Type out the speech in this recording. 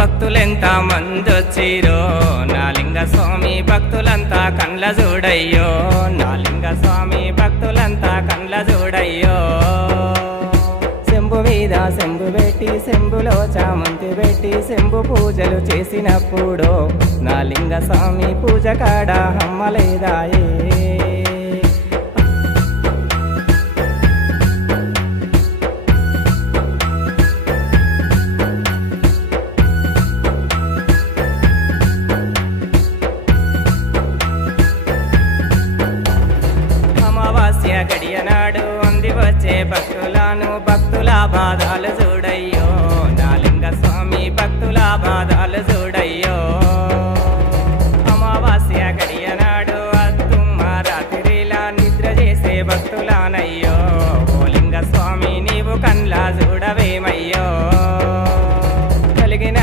భక్తులెంత మందొచ్చిరో నా లింగ స్వామి భక్తులంతా కండ్ల చూడయ్యో నా లింగ స్వామి భక్తులంతా కండ్ల చూడయ్యో శంభు మీద శంభు పెట్టి శంభులో చామంతి పెట్టి శంభు పూజలు చేసినప్పుడు నా లింగ స్వామి పూజ కాడ హమ్మలేదాయే